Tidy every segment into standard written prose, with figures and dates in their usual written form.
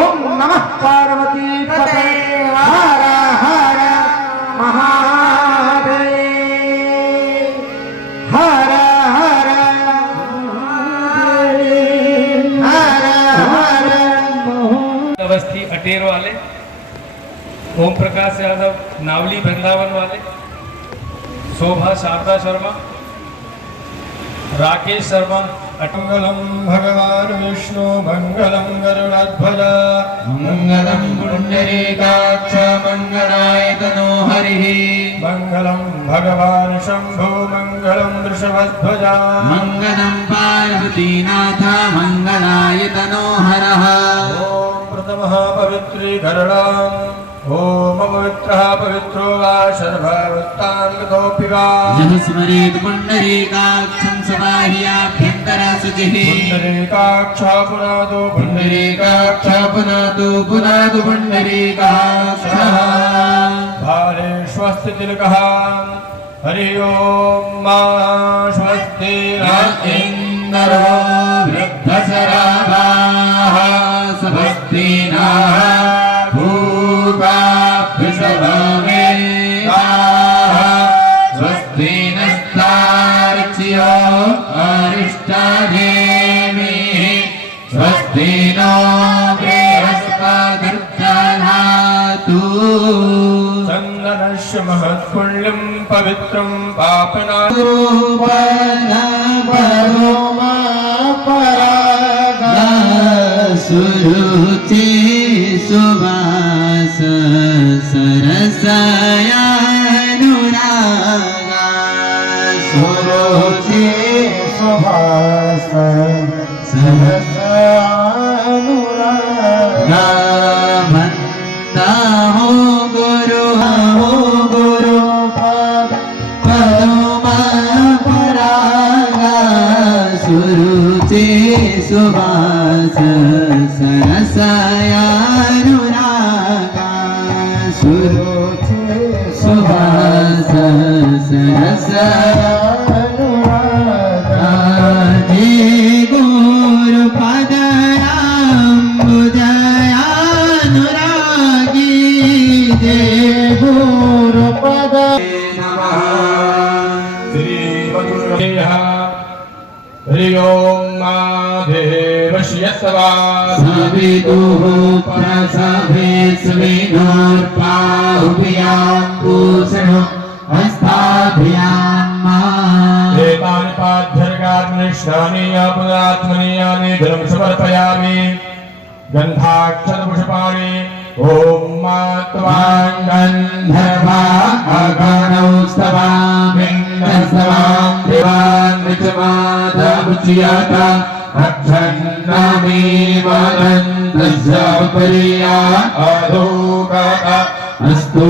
ओम नमः पार्वती पते हर हर महादेव हर हर हर हर। अवस्थी अटेर वाले, ओम प्रकाश यादव नावली वृंदावन वाले, शोभा शारदा शर्मा, राकेश शर्मा। मंगलम भगवान विष्णु मंगलम गरुड़ध्वज मंगलम पुंडरीकाक्ष मंगलाय तनो हरिः मंगलम भगवान शंभो मंगलम वृषभध्वज मंगलम पार्वतीनाथ मंगलाय तनो हरः। ओम प्रथमः पवित्री गरुड़ाम् ओम पवित्रः पवित्रो वा शर्वावस्तान्गतोऽपि वा यः स्मरेत् पुंडरीकाक्षं सबाह्याभ्यन्तरशुचिः पुण्डरीकाक्ष पुनादो पुंडरीकाक्ष पुनातु पुनातु पुंडरीकाक्षः भारे स्वस्ति तिलकः हरि ओम मा स्वस्ति न इन्द्रो वृद्धशराभाः स्वस्ति नः स्वस्ति नस्तार्क्ष्यो अरिष्टानेमिः स्वस्ति नो बृहस्पतिर्दधातु। चन्दनस्य महत्पुण्यं पवित्रं पापनाशं सुरुचि सुवास सरसयानुरागा सुरुचि सुभाष सहस्रानुरागा वंदा हो गुरु पदमा परागा सुरुचि सुवास सरसयानुरागा सुरुचि सुवास सरसयानुरागा जे गुरु पदराम्बुजयानुरागी जे गुरु पद श्रीमधुरेयः हरि ओम माधेवश्यस्वा सवितुः प्रसभे स्विनोर्पाहुभ्याम्बुसनो हस्ताभ्याम् एतानि पाध्यर्गाग्निष्ठानि पुनात्मनीयानि धर्म समर्पयामि गन्धाक्षरपुष्पाणि ओम मात्वां गन्धर्वा अगणौ स्तवामिन्द्रस्तवां देवान् ऋचमादमुच्यता अक्षन्नामी वदन्तस्य पर्या अधोगता अस्तु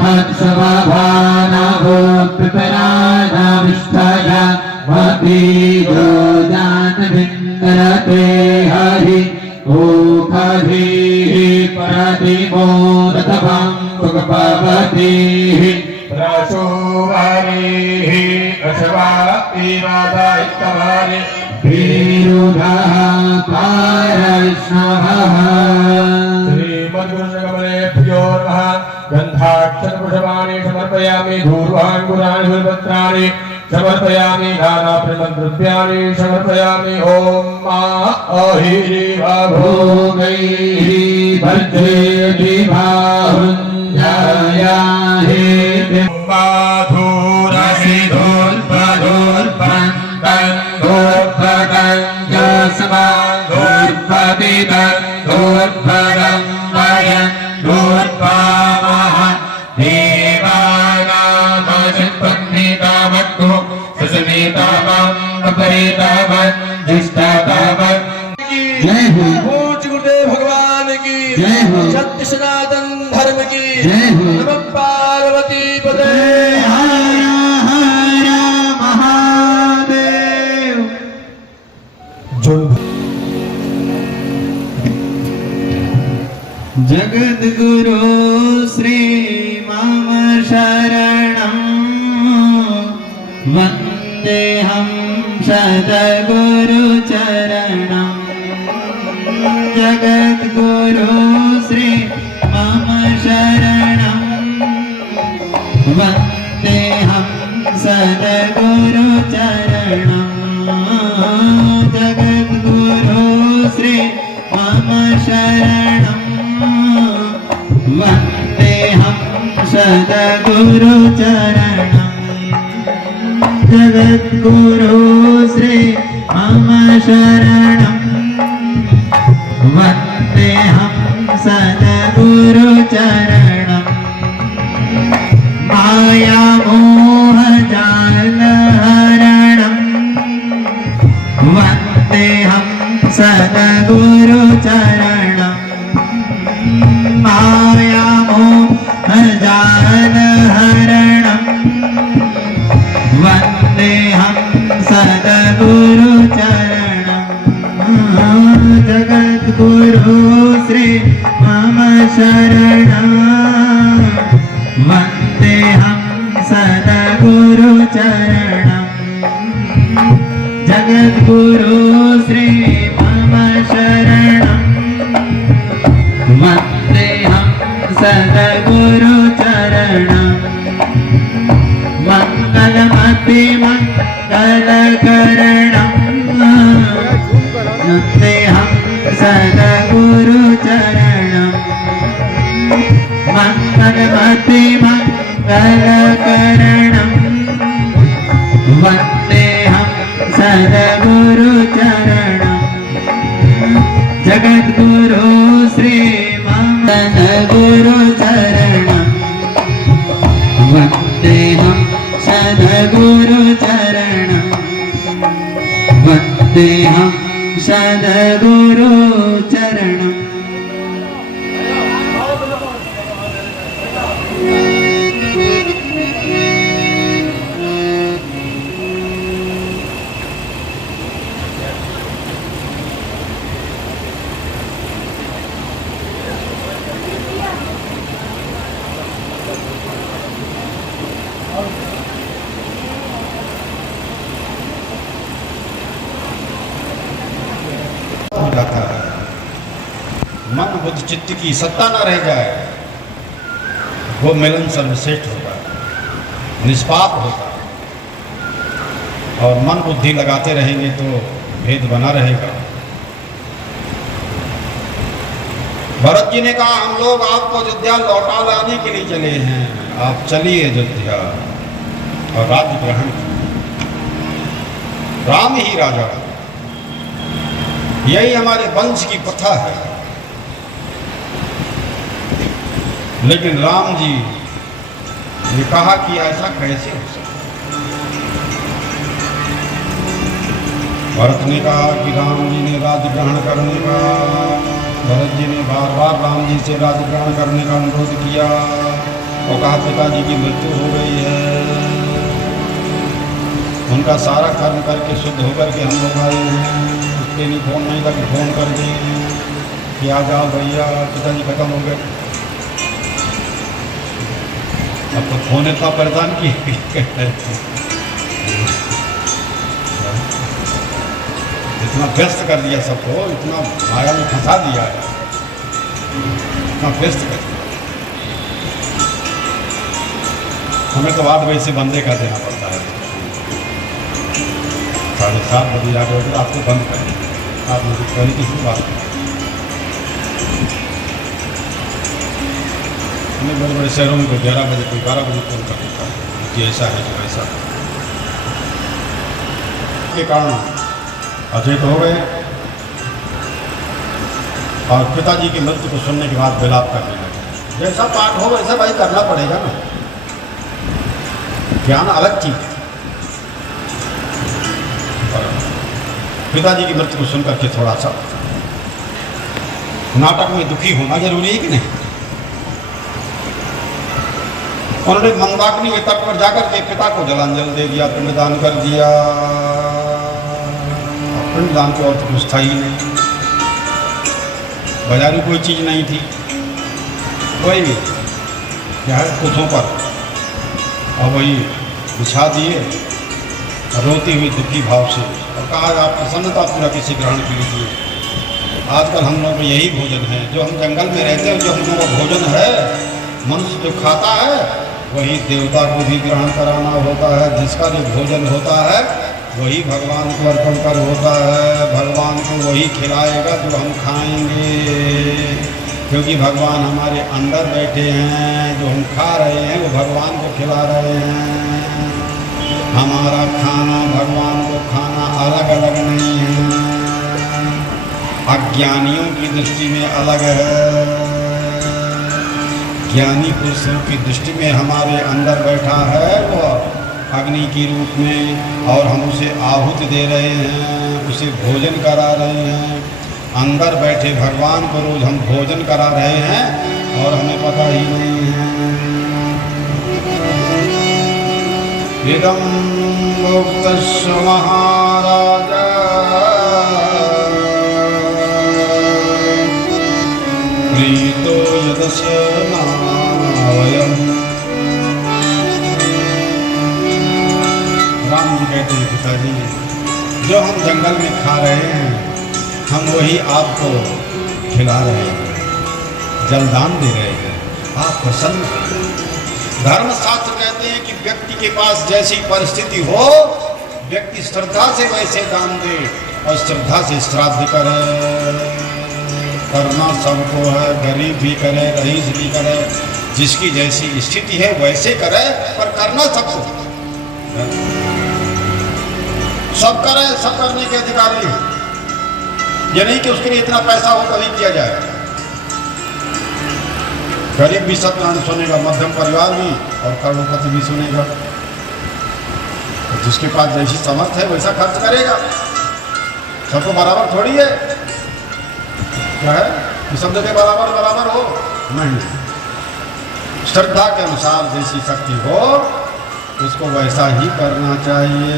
खत्समभानाभूतपरानाविष्ठय मतीजो जानभिन्दरते हरि ओखभिः प्रतिमोदतपं भुगपवतीः प्रसोवारिः अशवापिवादायित्तवारि भीरुधः पारैष्णवः श्रीमद्गुरुकमलेभ्यो नमः गन्धाक्षरपुष्पाणि समर्पयामि धूर्वाङ्कुराणि बिल्वपत्राणि समर्पयामि नानाप्रमद्द्रव्याणि समर्पयामि ओम भोगैः भर्जेति बाहुञ्जायाहे जय हो पूज्य गुरुदेव भगवान की जय हो सत्य सनातन धर्म की जय हो नमः पार्वती पते हर हर महादेव। जगद्गुरु श्री मम शरणं वन्देऽहं सद्गुरुचरणम् जगद्गुरु श्री मम शरणं वन्देऽहं सद्गुरु चरणं जगद्गुरु श्री मम शरणं वन्देऽहं सद्गुरु चरणं जगद्गुरु श्री मम शरणं वन्देऽहं सद्गुरु चरणं मायामोहजालहरणं वन्देऽहं सद्गुरु चरणं मायामोहजालहरणं वन्देऽहं सद्गुरु चरणं जगद्गुरु श्री मम शरणं वन्देऽहं सद्गुरु चरणं जगद्गुरु श्री मम शरणं वन्देऽहं सद्गुरु चरणं मंगलमति मंगलकरणं वन्देऽहं सद्गुरु चरणं मंगलमति मंगलकरणं वन्देऽहं सद्गुरु चरणं जगद्गुरु श्री मम सद्गुरु चरणं वन्देऽहं सद्गुरु चरणं वन्देऽहं सद्गुरु चरणं जाता है। मन बुद्ध चित्त की सत्ता न रह जाए, वो मिलन सर्वश्रेष्ठ होता है, निष्पाप होता है। और मन बुद्धि लगाते रहेंगे तो भेद बना रहेगा। भरत जी ने कहा हम लोग आपको अयोध्या लौटा लाने के लिए चले हैं, आप चलिए अयोध्या और राज्य ग्रहण कीजिए। राम ही राजा, यही हमारे वंश की प्रथा है। लेकिन राम जी ने कहा कि ऐसा कैसे हो सकता। भरत ने कहा कि राम जी ने राज्य ग्रहण करने का, भरत जी ने बार बार राम जी से राज्य ग्रहण करने का अनुरोध किया और कहा पिताजी की मृत्यु हो गई है, उनका सारा कर्म करके शुद्ध होकर के हम लोग आए हैं, उसके लिए फोन नहीं था कि फोन कर दें कि आ जाओ भैया पिताजी खत्म हो गए। अब तो फोन इतना परेशान किए इतना व्यस्त कर दिया सबको, इतना माया में फंसा दिया है, इतना व्यस्त कर दिया। हमें तो 8 बजे से बंदे कर देना पड़ता है, 7:30 बजे 8 बजे रात को बंद कर दें। आप मुझे पहले किसी बात हमें बड़े बड़े शहरों में कोई 11 बजे कोई 12 बजे फोन कर देता है कि ऐसा है तो ऐसा के कारण अचेत हो गए और पिताजी की मृत्यु को सुनने के बाद विलाप करने लगे। जैसा पाठ हो वैसा भाई करना पड़ेगा ना, ज्ञान अलग चीज है। पिताजी की मृत्यु को सुनकर के थोड़ा सा नाटक में दुखी होना जरूरी है कि नहीं। उन्होंने मंदाकिनी के तट पर जाकर के पिता को जलांजल दे दिया, पिंडदान कर दिया। पिंडदान की और तो कुछ था ही नहीं, बाजारी कोई चीज़ नहीं थी, कोई भी क्या है कुछों पर और वही बिछा दिए रोती हुई दुखी भाव से और कहा आप प्रसन्नता पूरा किसी ग्रहण कीजिए, आजकल हम लोग यही भोजन है, जो हम जंगल में रहते हैं, जो हम लोगों का भोजन है, मनुष्य जो खाता है वही देवता को भी ग्रहण कराना होता है। जिसका जो भोजन होता है वही भगवान को अर्पण कर होता है। भगवान को वही खिलाएगा जो हम खाएंगे, क्योंकि भगवान हमारे अंदर बैठे हैं। जो हम खा रहे हैं वो भगवान को खिला रहे हैं। हमारा खाना भगवान को खाना अलग अलग नहीं है। अज्ञानियों की दृष्टि में अलग है, ज्ञानी पुरुषों की दृष्टि में हमारे अंदर बैठा है वो अग्नि के रूप में, और हम उसे आहुति दे रहे हैं, उसे भोजन करा रहे हैं। अंदर बैठे भगवान को रोज हम भोजन करा रहे हैं और हमें पता ही नहीं है। इदं मुक्तस्य महाराजा प्रीतो यदस्य नावयम्। राम जी कहते हैं पिताजी, जो हम जंगल में खा रहे हैं हम वही आपको खिला रहे हैं, जलदान दे रहे हैं। आप प्रसन्न हैं। धर्मशास्त्र कहते हैं कि व्यक्ति के पास जैसी परिस्थिति हो व्यक्ति श्रद्धा से वैसे दान दे और श्रद्धा से श्राद्ध करे। करना सबको है, गरीब भी करे, रईस भी करे, जिसकी जैसी स्थिति है वैसे करे, पर करना सबको। सब करे, सब करने के अधिकारी हैं। ये नहीं कि उसके लिए इतना पैसा हो तभी किया जाए। गरीब भी सत्यनारायण सुनेगा, मध्यम परिवार भी, और करोड़पति भी सुनेगा। जिसके पास जैसी समर्थ है वैसा खर्च करेगा। सबको बराबर थोड़ी है, क्या है कि सब जगह बराबर बराबर हो, नहीं। श्रद्धा के अनुसार जैसी शक्ति हो उसको वैसा ही करना चाहिए।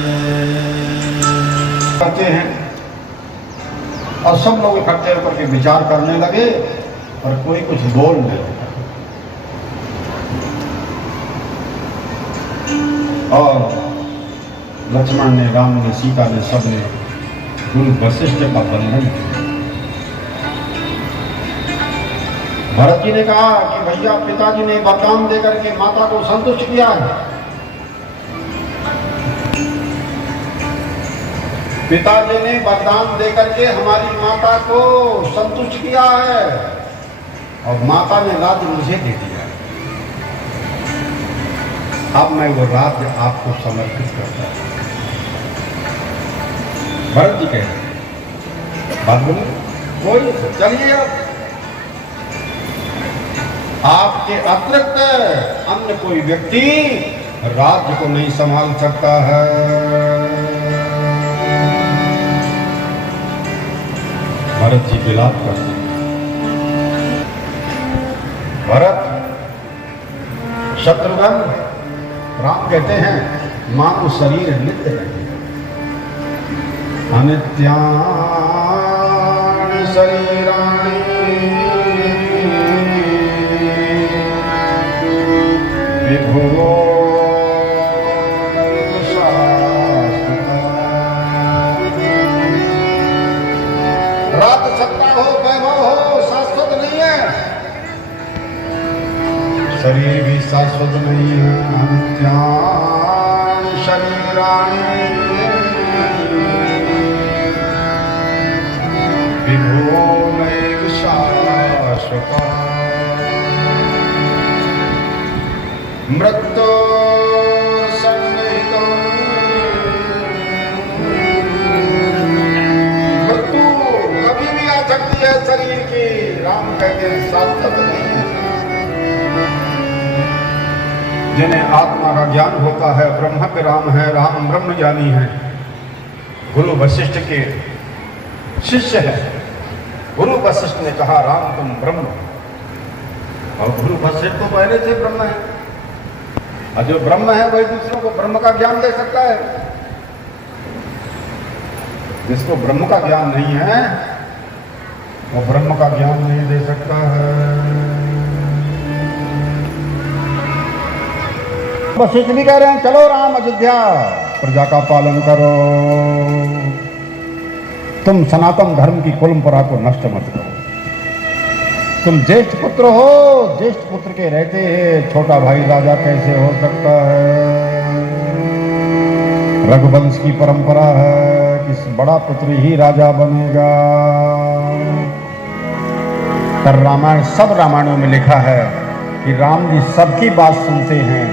करते हैं और सब लोग इकट्ठे होकर के विचार करने लगे और कोई कुछ बोल नहीं लगा। और लक्ष्मण ने, राम ने, सीता ने, सब ने गुरु वशिष्ठ का बंधन किया। भरत जी ने कहा कि भैया पिताजी ने वरदान देकर के माता को संतुष्ट किया है। पिताजी ने वरदान देकर के हमारी माता को संतुष्ट किया है और माता ने राज्य मुझे दे दिया है। अब मैं वो राज्य आपको समर्पित करता हूं। भरत जी कहे बात बोलो, बोलिए, चलिए आपके अतिरिक्त अन्य कोई व्यक्ति राज्य को नहीं संभाल सकता है। भरत जी विलाप करते हैं। भरत, शत्रुघ्न, राम कहते हैं मानो शरीर नित्य है। अनित्यानि शरीराणि विभो रात सत्ता हो, वैभव हो, शाश्वत नहीं है। शरीर भी शाश्वत नहीं है। अनित्यानि शरीराणि विभो नैव शाश्वता। मृत्यु सन्निहितो, मृत्यु कभी भी आ सकती है शरीर की। राम कहते हैं शाश्वत नहीं है। जिन्हें आत्मा का ज्ञान होता है, ब्रह्म के राम है, राम ब्रह्म ज्ञानी है। गुरु वशिष्ठ के शिष्य है। गुरु वशिष्ठ ने कहा राम तुम ब्रह्म, और गुरु वशिष्ठ तो पहले से ब्रह्म है, और जो ब्रह्म है वही दूसरों को ब्रह्म का ज्ञान दे सकता है। जिसको ब्रह्म का ज्ञान नहीं है वो ब्रह्म का ज्ञान नहीं दे सकता है। वशिष्ठ भी कह रहे हैं चलो राम अयोध्या, प्रजा का पालन करो। तुम सनातन धर्म की परंपरा को नष्ट मत करो। तुम ज्येष्ठ पुत्र हो, ज्येष्ठ पुत्र के रहते छोटा भाई राजा कैसे हो सकता है? रघुवंश की परंपरा है कि बड़ा पुत्र ही राजा बनेगा। पर रामायण, सब रामायणों में लिखा है कि राम जी सबकी बात सुनते हैं,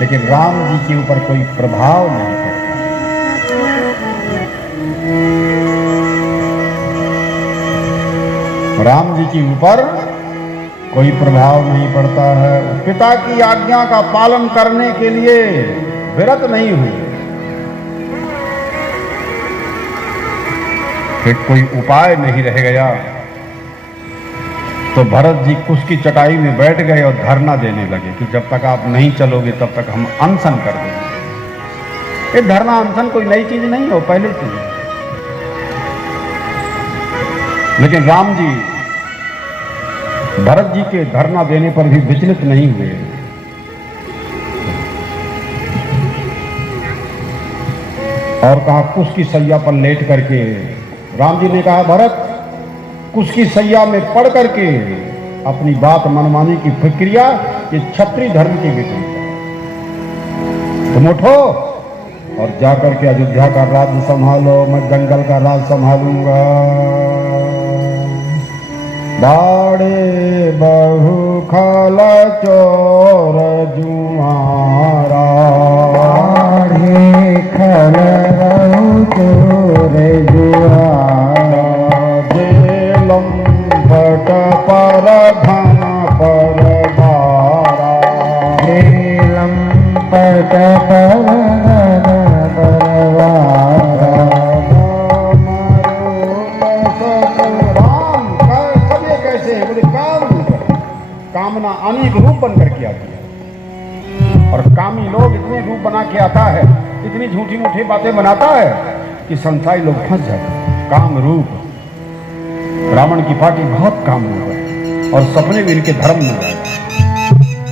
लेकिन राम जी के ऊपर कोई प्रभाव नहीं पड़ता। राम जी के ऊपर कोई प्रभाव नहीं पड़ता है। पिता की आज्ञा का पालन करने के लिए विरत नहीं हुए। फिर कोई उपाय नहीं रह गया तो भरत जी कुश की चटाई में बैठ गए और धरना देने लगे कि जब तक आप नहीं चलोगे तब तक हम अनशन कर देंगे। ये धरना अनशन कोई नई चीज नहीं है, पहले से ही। लेकिन राम जी भरत जी के धरना देने पर भी विचलित नहीं हुए। और कहा कुश की सैया पर लेट करके राम जी ने कहा, भरत कुश की सैया में पड़ करके अपनी बात मनमानी की प्रक्रिया ये क्षत्रिय धर्म की विपरीत है। तुम उठो और जाकर के अयोध्या का राज्य संभालो, मैं जंगल का राज संभालूंगा। बाड़े बहु खल चोर जुआरा, बाड़े खल बहु चोर जुआरा, जेलम पट पर धन पर भारा, जेलम पट पर धन पर भारा। कामना अनेक रूप बन करके आती है और कामी लोग इतने रूप बना के आता है, इतनी झूठी मूठी बातें बनाता है कि संसारी लोग फंस जाते हैं। काम रूप रावण की पार्टी बहुत काम हो गए और सपने भी इनके धर्म में गए।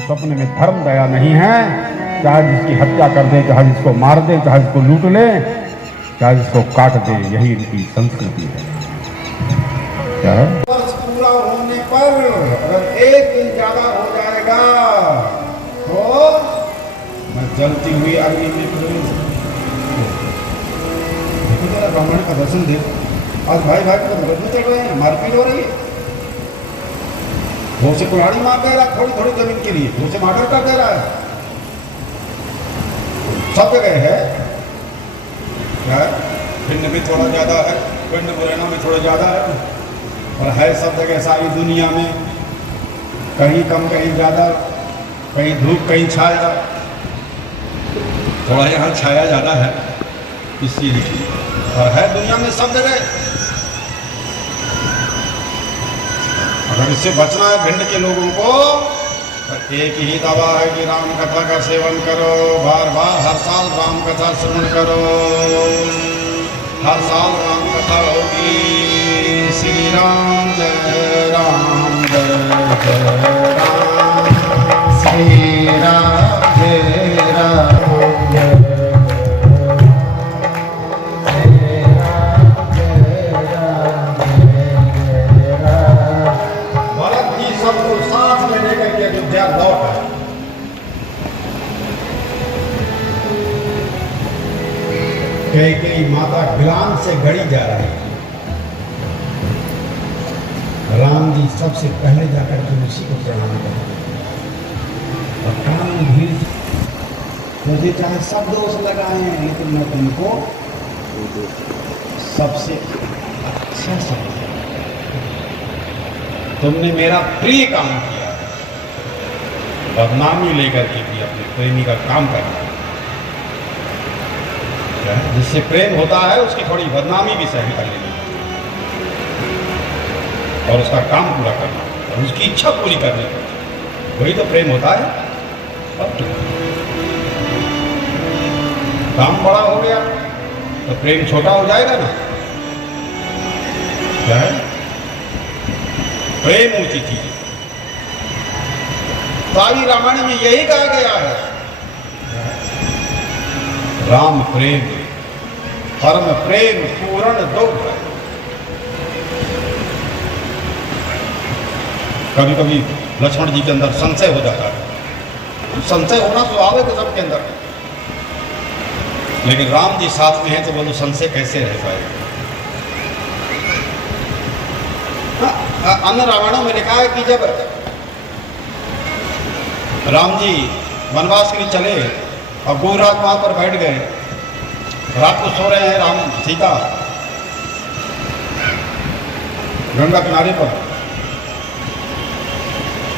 सपने में धर्म दया नहीं है। चाहे जिसकी हत्या कर दे, चाहे जिसको मार दे, चाहे जिसको लूट ले, चाहे जिसको काट दे, यही इनकी संस्कृति है। क्या है? पूरा होने पर अगर एक दिन ज्यादा हो जाएगा तो मैं जलती हुई अग्नि में प्रवेश। देखो जरा ब्राह्मण का दर्शन दे। आज भाई भाई को विरोध में चल रहे हैं, मारपीट हो रही है। वो से कुल्हाड़ी मार दे रहा है थोड़ी थोड़ी जमीन के लिए, वो से मर्डर कर दे रहा है। सब जगह है क्या? पिंड में थोड़ा ज्यादा है, पिंड मुरैना में थोड़ा ज्यादा है, और है सब जगह सारी दुनिया में, कहीं कम कहीं ज़्यादा, कहीं धूप कहीं छाया। थोड़ा यहाँ छाया ज़्यादा है इसीलिए, और है दुनिया में सब जगह। अगर इससे बचना है भिंड के लोगों को तो एक ही दवा है कि राम कथा का सेवन करो, बार बार हर साल राम कथा श्रवण करो। हर साल राम कथा होगी। श्री राम जय राम जय जय राम, श्री राम जय राम जय भरत जी सबको साथ में लेकर के अयोध्या लौट आए। कई माता ग्लान से गड़ी जा रही है। राम जी सबसे पहले जाकर के उसी को प्रणाम करते और काम भीड़। मुझे चाहे सब दोष लगाए हैं, लेकिन मैं तुमको सबसे अच्छा समझता। तुमने मेरा प्रिय काम किया, बदनामी लेकर के भी अपने प्रेमी का काम करना। जिससे प्रेम होता है उसकी थोड़ी बदनामी भी सहन कर लेनी और उसका काम पूरा करना और उसकी इच्छा पूरी करनी, वही तो प्रेम होता है। अब तो काम बड़ा हो गया तो प्रेम छोटा हो जाएगा ना। क्या है? प्रेम ऊंची चीज है। सारी रामायण में यही कहा गया है, राम प्रेम परम प्रेम पूर्ण दो है। कभी कभी लक्ष्मण जी के अंदर संशय हो जाता है। संशय होना स्वाभाविक है सबके अंदर, लेकिन राम जी साथ में हैं तो बोलो संशय कैसे रह पाएगा। अन्य रामायणों में लिखा है कि जब राम जी वनवास के लिए चले और गोराज वहां पर बैठ गए, रात को सो रहे हैं राम सीता गंगा किनारे पर,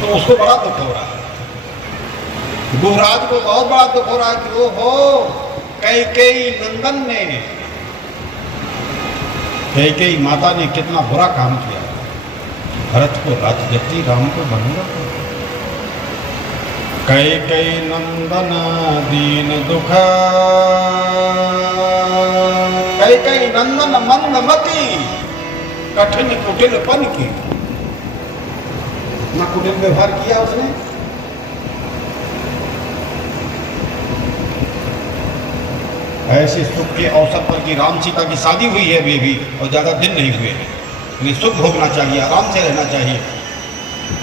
तो उसको बड़ा दुख हो रहा है। गोराज को बहुत बड़ा दुख हो रहा है कि वो हो कैकेयी नंदन ने, कैकेयी माता ने कितना बुरा काम किया, भरत को राज्यगद्दी राम को बनूंगा। कैकेयी नंदन दीन दुख, कैकेयी नंदन मंदमती कठिन कुटिल पन की। ना कुटिल व्यवहार किया उसने, ऐसे सुख के अवसर पर कि राम सीता की शादी हुई है अभी भी और ज़्यादा दिन नहीं हुए हैं, यानी सुख भोगना चाहिए, आराम से रहना चाहिए,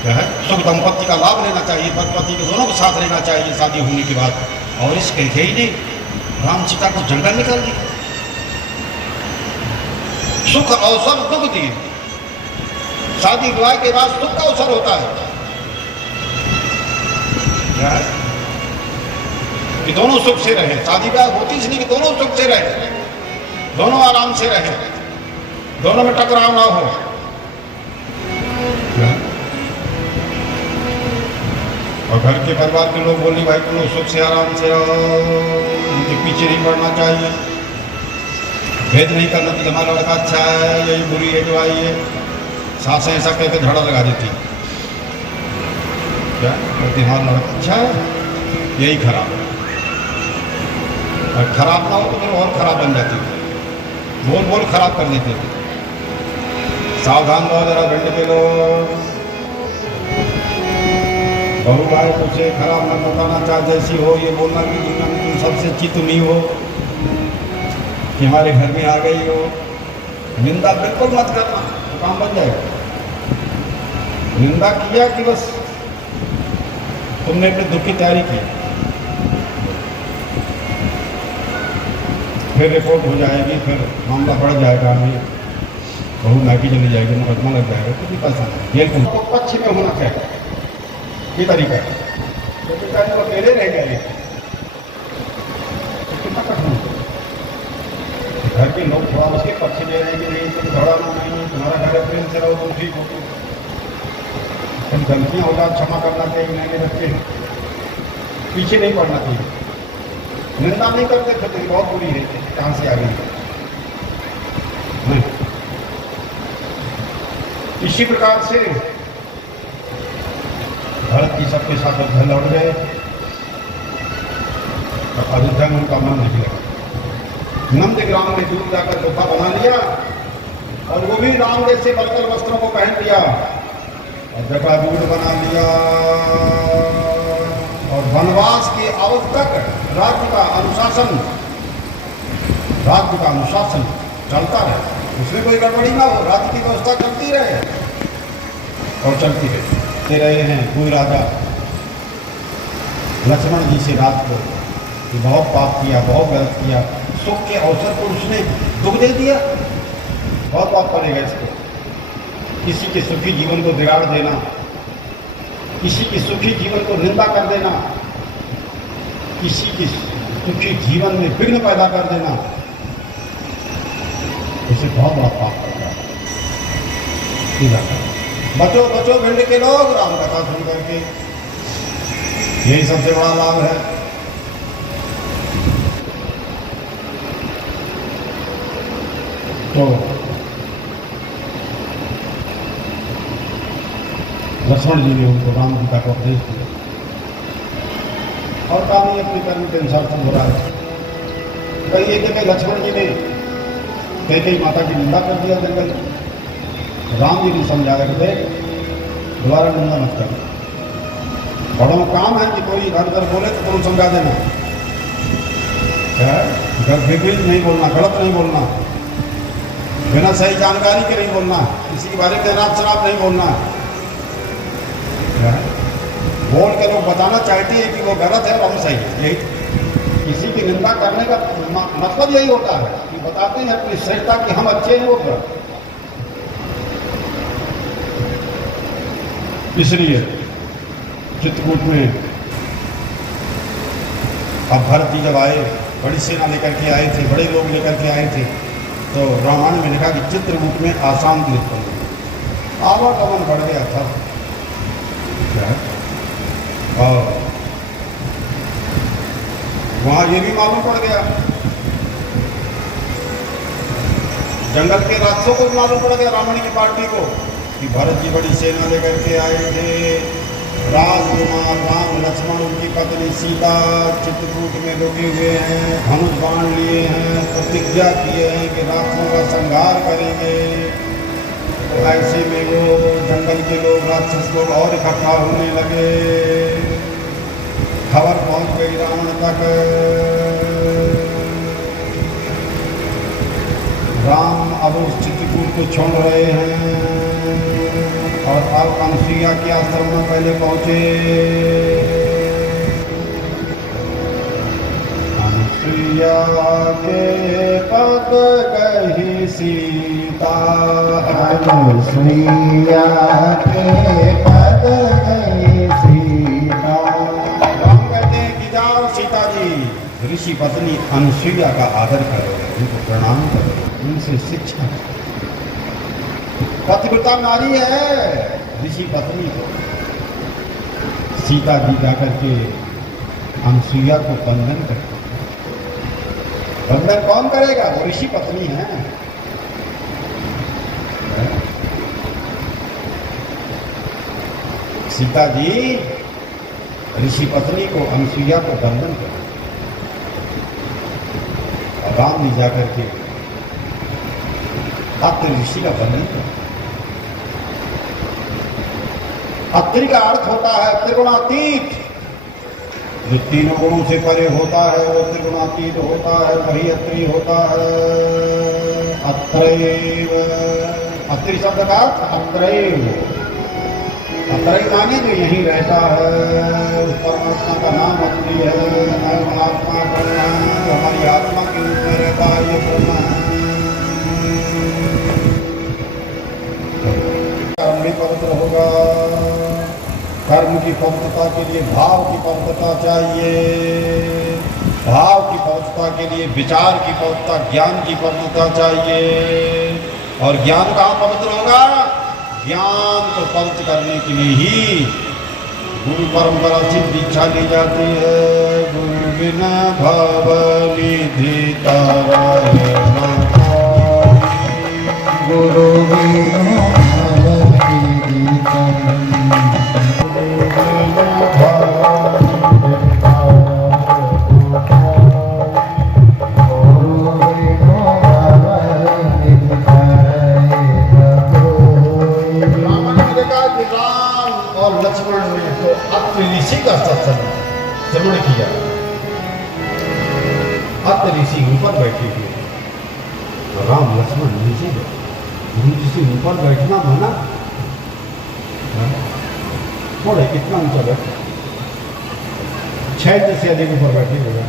क्या है सुख दंपत्ति का लाभ लेना चाहिए, पति के दोनों के साथ रहना चाहिए शादी होने के बाद। और इस कैकेयी ने राम सीता को जंगल निकाल दिया, सुख अवसर दुख दिए। शादी विवाह के बाद सुख का अवसर होता है, क्या है कि दोनों सुख से रहे। शादी ब्याह होती इसलिए कि दोनों सुख से रहे, दोनों आराम से रहे, दोनों में टकराव ना हो। और घर के परिवार के लोग बोली भाई तुम लोग सुख से आराम से रहो, उनके पीछे नहीं पड़ना चाहिए, भेद नहीं करना कि हमारा लड़का अच्छा है यही बुरी है जो आई है। सासें ऐसा कहकर झगड़ा लगा देती, क्या हमारा लड़का अच्छा है यही खराब है, और खराब ना हो तो फिर और खराब बन जाती है, बोल बोल खराब कर देते थे। सावधान रहो जरा भिंड के लोग, बहू भाई तुझे खराब न बताना चाहे जैसी हो, ये बोलना कि दुनिया में तुम सबसे अच्छी तुम ही हो कि हमारे घर में आ गई हो। निंदा बिल्कुल मत करना, काम बन जाएगा। निंदा किया कि बस तुमने अपने दुख की तैयारी की, फिर रिपोर्ट हो जाएगी, फिर मामला बढ़ जाएगा, हमें बहू नाकी चली जाएगी, मुकदमा लग जाएगा, कुछ भी पैसा नहीं। ये तुमको पक्ष में होना चाहिए, ये तरीका है। तो पिताजी को अकेले रह गए, कितना कठिन। घर के लोग थोड़ा उसके पक्ष ले रहे हैं कि नहीं तुम झगड़ाना नहीं, तुम्हारा घर प्रेम से रहो, तुम ठीक हो, तुम गलतियाँ होगा क्षमा करना चाहिए, मैंने बच्चे पीछे नहीं पड़ना चाहिए। निंदा नहीं करते फिर बहुत बुरी है, कहाँ से आ गई नहीं। इसी प्रकार से भरत जी सबके साथ घर लौट गए और अयोध्या में उनका मन नहीं लगा। नंदग्राम में दूर जाकर गुफा बना लिया और वो भी राम जैसे बलकर वस्त्रों को पहन लिया और जटाजूट बना लिया और वनवास के अवधि तक राज्य का अनुशासन चलता रहे, उसमें कोई गड़बड़ी ना हो, राज्य की व्यवस्था चलती रहे और चलती रहे हैं। कोई राजा लक्ष्मण जी से रात को कि बहुत पाप किया, बहुत गलत किया, सुख के अवसर पर उसने दुख दे दिया, बहुत पाप करेगा इसको। किसी के सुखी जीवन को बिगाड़ देना, किसी के सुखी जीवन को निंदा कर देना, किसी के सुखी जीवन में विघ्न पैदा कर देना, उसे बहुत बड़ा पाप करता है। बचो बचो भिंड के लोग, राम कथा सुन करके यही सबसे बड़ा लाभ है। तो लक्ष्मण जी ने उनको राम जी का उपदेश दिया और काम ही अपने कर्म के अनुसार से हो रहा है। कई एक जगह लक्ष्मण जी ने कैकेयी माता की निंदा कर दिया जंगल, राम जी ने समझाया कि दोबारा निंदा मत कर, बड़ों काम है कि कोई घर घर बोले तो तुम समझा देना, घर विपरीत नहीं बोलना, गलत नहीं बोलना, बिना सही जानकारी के नहीं बोलना, किसी के बारे में रात शराब नहीं बोलना, बोल के लोग बताना चाहते हैं कि वो गलत है और हम सही है। यही किसी की निंदा करने का मतलब यही होता है कि बताते हैं अपनी श्रेष्ठता कि हम अच्छे हैं, वो गलत। इसलिए चित्रकूट में अब भरत जी जब आए, बड़ी सेना लेकर के आए थे, बड़े लोग लेकर के आए थे, तो रामायण में लिखा कि चित्रकूट में आसाम की उत्पन्न हुई, आवागमन बढ़ गया था। और वहाँ ये भी मालूम पड़ गया, जंगल के राक्षसों को भी मालूम पड़ गया, रावण की पार्टी को, कि भरत जी बड़ी सेना लेकर के आए थे। राजकुमार राम लक्ष्मण उनकी पत्नी सीता चित्रकूट में रुके हुए हैं, धनुष बाण लिए हैं, प्रतिज्ञा किए हैं कि राक्षसों का संहार करेंगे। तो ऐसे में वो जंगल के लोग, राक्षस लोग और इकट्ठा होने लगे। खबर पहुंच गई रावण तक, राम अब उस चित्रकूट को छोड़ रहे हैं और अब अनसुईया के आश्रम में पहले पहुंचे। अनसुईया के पद कही सीता, अनसुईया के पद कही सीता। राम कहते हैं कि जाओ सीता जी, ऋषि पत्नी अनसुईया का आदर करो, उनको प्रणाम करो, उनसे शिक्षा। पतिव्रता नारी है ऋषि पत्नी को। सीता जी जाकर के अनसुईया को बंधन कर, बंधन कौन करेगा? वो ऋषि पत्नी है। सीता जी ऋषि पत्नी को, अनसुईया को बंधन कर, राम जी जाकर के अत्रि ऋषि का बंधन कर। अत्रि का अर्थ होता है त्रिगुणातीत, जो तीनों गुणों से परे होता है वो त्रिगुणातीत होता है, वही अत्रि होता है। अत्रैव, अत्रि शब्द का अर्थ अत्रैव, अत्रैव माने जो यहीं रहता है, उस परमात्मा का नाम अत्रि है। परमात्मा का नाम जो हमारी आत्मा के रूप में रहता है, ये ब्रह्म है। कर्म भी पवित्र होगा, कर्म की पवित्रता के लिए भाव की पवित्रता चाहिए, भाव की पवित्रता के लिए विचार की पवित्रता, ज्ञान की पवित्रता चाहिए। और ज्ञान कहाँ पवित्र होगा? ज्ञान को पवित्र करने के लिए ही गुरु परंपरा से दीक्षा ली जाती है। गुरु बिना भव निधि तारा है ना कोई, गुरु बिना भव निधि तारा, लक्ष्मण ने तो अत्रि ऋषि का सत्संग श्रवण किया। अत्रि ऋषि ऊपर बैठे हुए, राम लक्ष्मण नीचे गए। गुरु जी से ऊपर बैठना माना थोड़े कितना ऊंचा बैठे, 6 से अधिक ऊपर बैठे हुए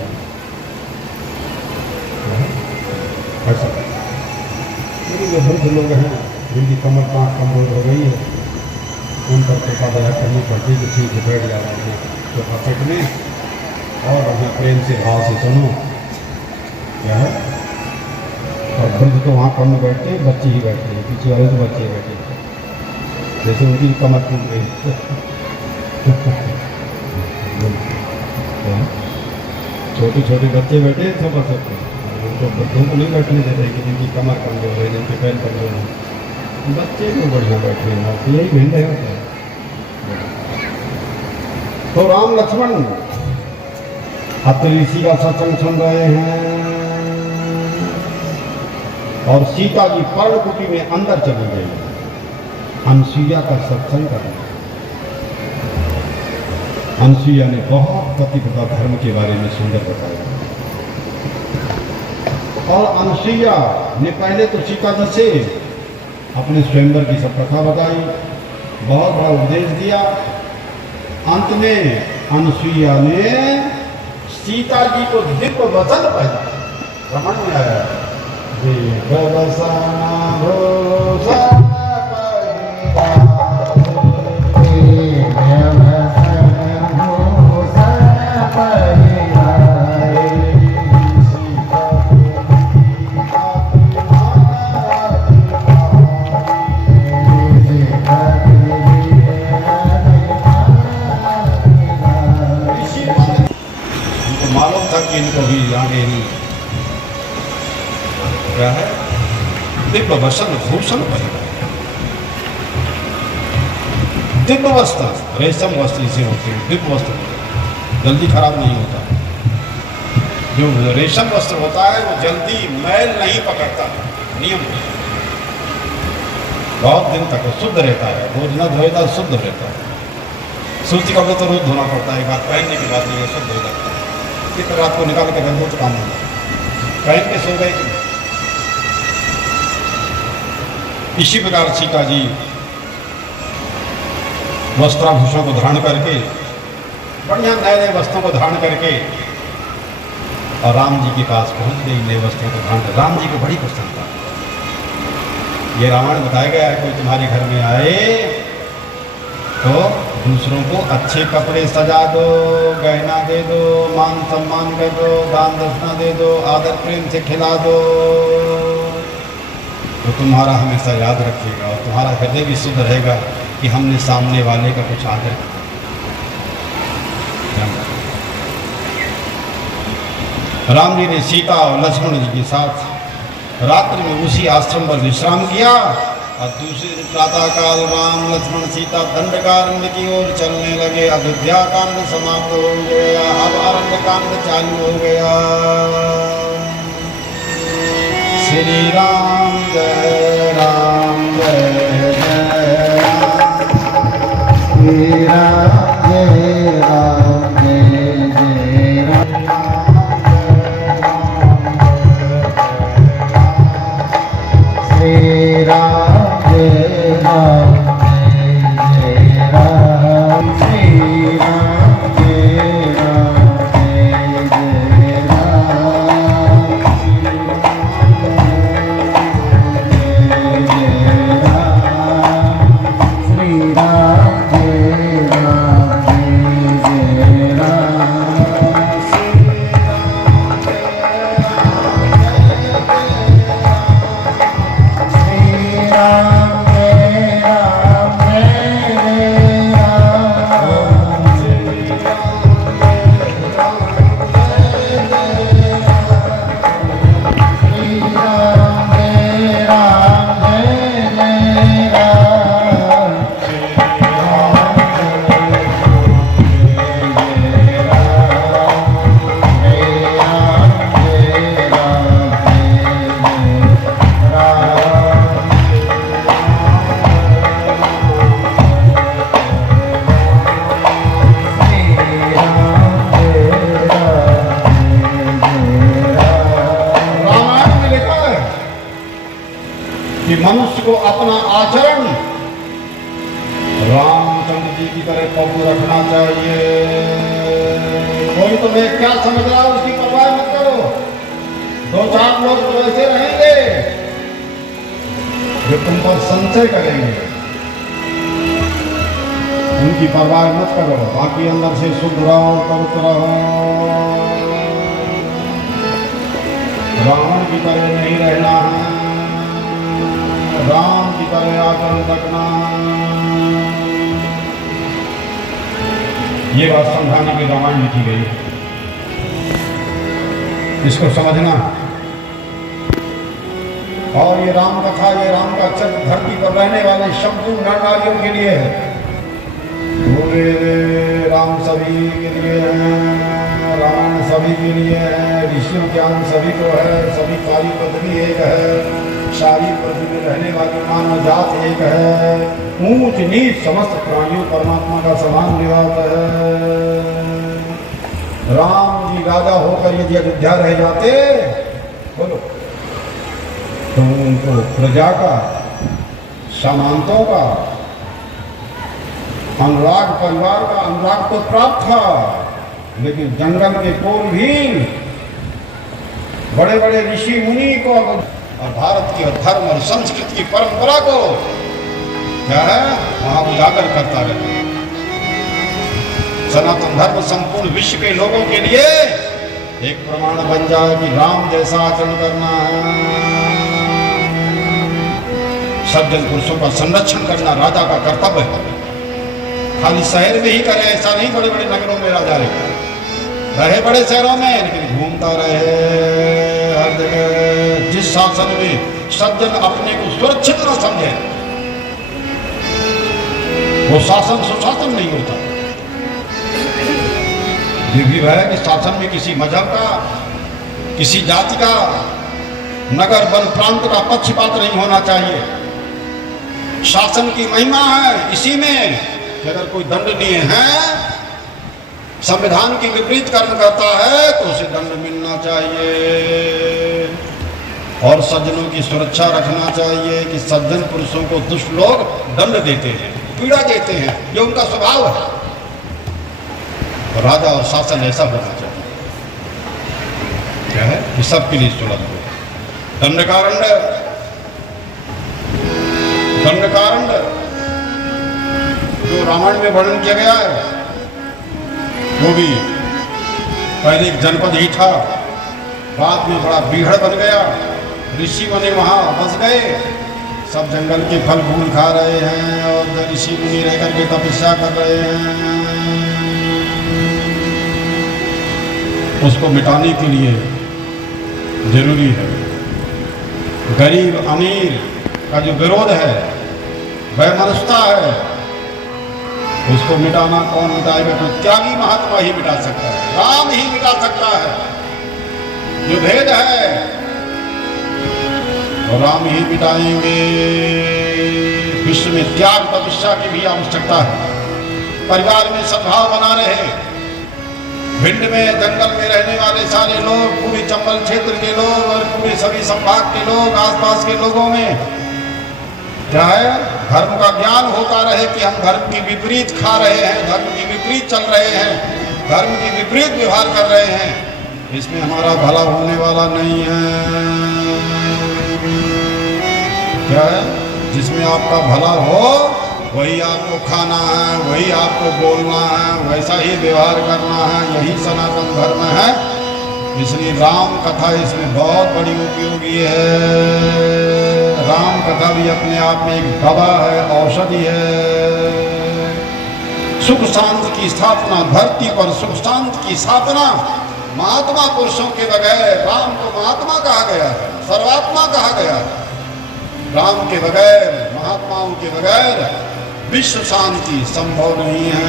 ऐसा। जो वृद्ध लोग हैं जिनकी कमर पाँच कमजोर हो गई है, उन पर कृपा दया करनी पड़ती है। ठीक है, बैठ जाएंगे तो फटक में और अपना प्रेम से भाव से सुनो क्या है। और वृद्ध तो वहाँ कम में बैठते हैं, बच्चे ही बैठते हैं, पीछे वाले तो बच्चे ही बैठे हैं, जैसे उनकी कमर टूट गई। छोटे छोटे बच्चे बैठे हैं सब सकते हैं, उनको वृद्धों को नहीं बैठने देते कि जिनकी कमर कमजोर है, जिनके पैर कमजोर है, बच्चे को बढ़िया बैठे हैं। यही भिन्न है। तो राम लक्ष्मण अत्रि ऋषि का सत्संग सुन रहे हैं और सीता जी पर्णकुटी में अंदर चली गई अनसुईया का सत्संग करने। अनसुईया ने बहुत पतिव्रता धर्म के बारे में सुंदर बताया। और अनसुईया ने पहले तो सीता जी से अपने स्वयंवर की सब कथा बताई, बहुत बड़ा उपदेश दिया अंत में अनुसुईया ने सीता जी को दिव्य वचन पहना। रमण में आया दिव्य वसन भूषण मालूम था कि इनको भी आगे नहीं क्या है दिव्य वसन भूषण पहना। दिव्य वस्त्र रेशम वस्त्र इसे होते हैं। दिव्य वस्त्र जल्दी खराब नहीं होता। जो रेशम वस्त्र होता है वो जल्दी मैल नहीं पकड़ता। नियम बहुत दिन तक शुद्ध रहता है। रोज न धोए तो शुद्ध रहता है। सूती कपड़े तो रोज धोना पड़ता है। एक बार पहनने के बाद नहीं शुद्ध हो जाता है। कितने रात को निकाल के रख दो तो काम होगा। पहन के सो गए। इसी प्रकार सीता जी वस्त्राभूषण को धारण करके बढ़िया नए नए वस्त्रों को धारण करके और राम जी के पास पहुंच गई। नए वस्त्रों को धारण कर राम जी को बड़ी प्रसन्नता। ये रामायण बताया गया है कोई तुम्हारे घर में आए तो दूसरों को अच्छे कपड़े सजा दो, गहना दे दो, मान सम्मान कर दो, दान दक्षिणा दे दो, आदर प्रेम से खिला दो तो तुम्हारा हमेशा याद रखिएगा और तुम्हारा हृदय भी शुद्ध रहेगा कि हमने सामने वाले का कुछ आदर किया। राम जी ने सीता और लक्ष्मण जी के साथ रात्रि में उसी आश्रम पर विश्राम किया और दूसरे दिन प्रातःकाल राम लक्ष्मण सीता दंडकारण्य की ओर चलने लगे। अयोध्या कांड समाप्त हो गया। अब अरण्य कांड चालू हो गया। श्री राम जय राम जय जय राम। श्री राम जय राम जय जय राम। श्री राम जय राम जय जय राम। श्री राम जय राम जय जय राम। श्री राम जय राम जय जय राम। श्री राम जय राम जय जय राम। श्री राम जय राम जय जय राम। रामायण में लिखा है कि मनुष्य को अपना आचरण रामचंद्र जी की तरह पवित्र रखना चाहिए। कोई तुम्हें क्या समझ रहा है उसकी परवाह मत करो। दो चार लोग तो ऐसे रहेंगे जो तुम पर संशय करेंगे। उनकी परवाह मत करो। बाकी अंदर से शुद्ध रहो, पवित्र रहो। रावण की तरह नहीं रहना है। राम की तरह आचरण रखना। ये बात समझाने की रामायण लिखी गई है। इसको समझना। और ये राम कथा, ये राम का चरित्र धरती पर रहने वाले शब्दों नर नारियों के लिए है। बोले राम सभी के लिए है। रावण सभी के लिए है। ऋषियों ज्ञान सभी को है। सभी काली पृथ्वी एक है। सारी पृथ्वी में रहने वाली मानव जात एक है। ऊंच नीच समस्त प्राणियों परमात्मा का समान निवास है। राम जी राजा होकर यदि अयोध्या रह जाते बोलो तो उनको प्रजा का, सामंतों का अनुराग परिवार का अनुराग तो प्राप्त था, लेकिन जंगल के कोल भी बड़े बड़े ऋषि मुनि को और भारत की धर्म और संस्कृति की परंपरा को क्या है वहां उजागर करता रहता है। सनातन धर्म संपूर्ण विश्व के लोगों के लिए एक प्रमाण बन जाए कि राम जैसा आचरण करना है। सज्जन पुरुषों का संरक्षण करना राजा का कर्तव्य है। खाली शहर में ही करे ऐसा नहीं, बड़े बड़े नगरों में राजा रहे बड़े शहरों में, लेकिन घूमता रहे हर जगह। जिस शासन में सज्जन अपने को सुरक्षित न समझे वो शासन सुशासन नहीं होता। ये भी है कि शासन में किसी मजहब का, किसी जाति का, नगर वन प्रांत का पक्षपात नहीं होना चाहिए। शासन की महिमा है इसी में कि अगर कोई दंडनीय है, संविधान की विपरीत कर्म करता है तो उसे दंड मिलना चाहिए। और सज्जनों की सुरक्षा रखना चाहिए कि सज्जन पुरुषों को दुष्ट लोग दंड देते हैं, पीड़ा देते हैं, ये उनका स्वभाव है। तो राजा और शासन ऐसा होना चाहिए क्या है कि सबके लिए सुलभ हो। दंडकारंड जो रामायण में वर्णन किया गया है वो भी पहले एक जनपद ही था, बाद में बड़ा बीहड़ बन गया। ऋषि मुनि वहां बस गए, सब जंगल के फल फूल खा रहे हैं और ऋषि मुनि रह करके तपस्या कर रहे हैं। उसको मिटाने के लिए जरूरी है गरीब अमीर का जो विरोध है, वैमनस्यता है, उसको मिटाना कौन मिटाएगा? तो त्यागी महात्मा ही मिटा सकता है, राम ही मिटा सकता है। जो भेद है वो राम ही मिटाएंगे। विश्व में त्याग तपस्या की भी आवश्यकता है। परिवार में सद्भाव बना रहे। भिंड में जंगल में रहने वाले सारे लोग, पूरी चंबल क्षेत्र के लोग और पूरे सभी संभाग के लोग, आसपास के लोगों में क्या है धर्म का ज्ञान होता रहे कि हम धर्म की विपरीत खा रहे हैं, धर्म की विपरीत चल रहे हैं, धर्म की विपरीत व्यवहार कर रहे हैं, इसमें हमारा भला होने वाला नहीं है। क्या है जिसमें आपका भला हो वही आपको खाना है, वही आपको बोलना है, वैसा ही व्यवहार करना है, यही सनातन धर्म है। इसलिए राम कथा इसमें बहुत बड़ी उपयोगी है। राम कथा भी अपने आप में एक दवा है, औषधि है। सुख शांति की स्थापना, धरती पर सुख शांति की स्थापना महात्मा पुरुषों के बगैर, राम को महात्मा कहा गया है, सर्वात्मा कहा गया है। राम के बगैर, महात्माओं के बगैर विश्व शांति संभव नहीं है।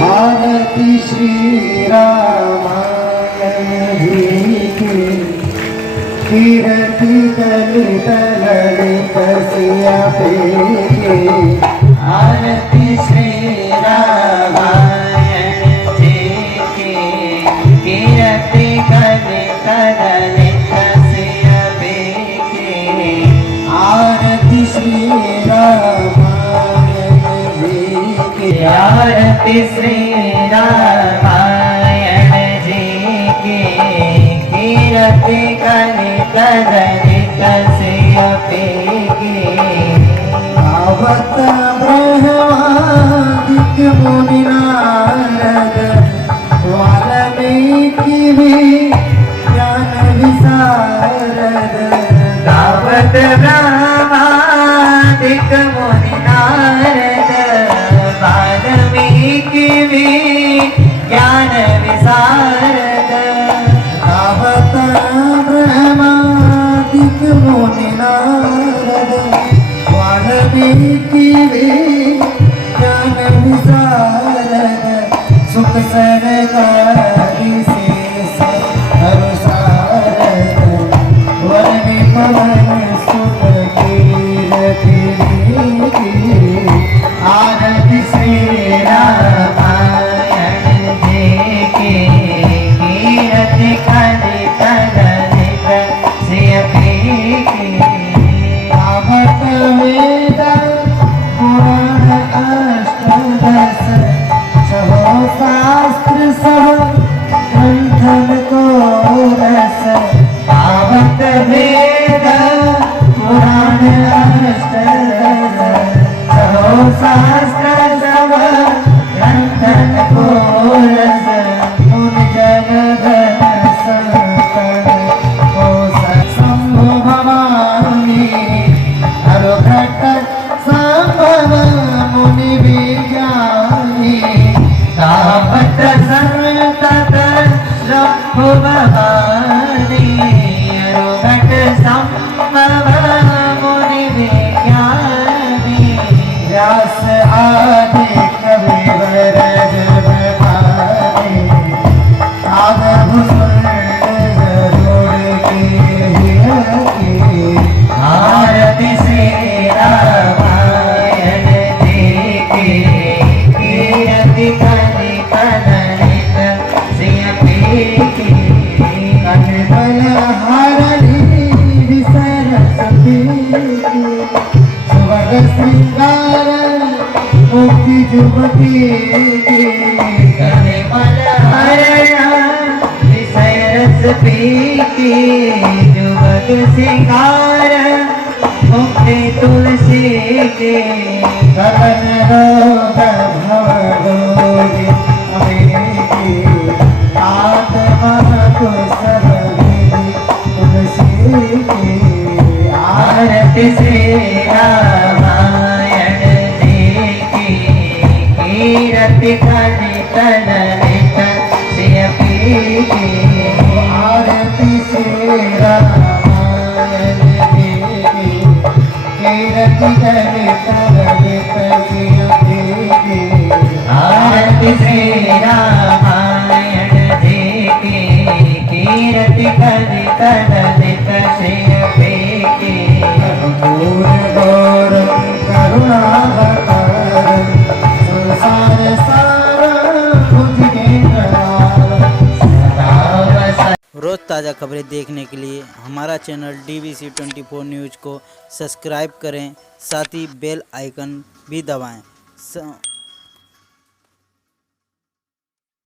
भारती श्री रामायण जी की कीर्ति कलित ललित सिया पे। आरती श्री रामायण जी की कीर्ति कलित ललित सिया पे। आरती श्री रामायण जी की आरती श्री रामायण जी की कीर्ति कलित ललित सिया पे। आवत ब्रह्मादिक मुनि नारद वाल्मीकि भी ज्ञान विशारद। दावत ब्रह्मादिक मुनि नारद वाल्मीकि भी ज्ञान विशारद। आवत ब्रह्मादिक मुनि नारद वाल्मीकि भी ज्ञान विशारद। सुख सरकारी शेष हरसारद वरनि पवन सुत कीरति। आरती श्री राम जुवक श्रृंगार मुक्ति जुवती गले मलहरणा विषय रस पीती जुवक सिंगार मुक्ति तुलसी के गगन रोग भव रोगी अमेरी आत्मा को सब तुलसी की आरती श्री रामायण जी की कीरति कनित ललित सिय पीती आरती श्री रामायण जी की कीरति ललित ललित सिय पीती आरती श्री रामायण जी की कीरति कनित ललित सिय पीती कर्पूर गौरम करुणावतारम संसार सारम भुजगेन्द्रहारम सदा रोज़ ताज़ा खबरें देखने के लिए हमारा चैनल DBC24 न्यूज़ को सब्सक्राइब करें, साथ ही बेल आइकन भी दबाएं।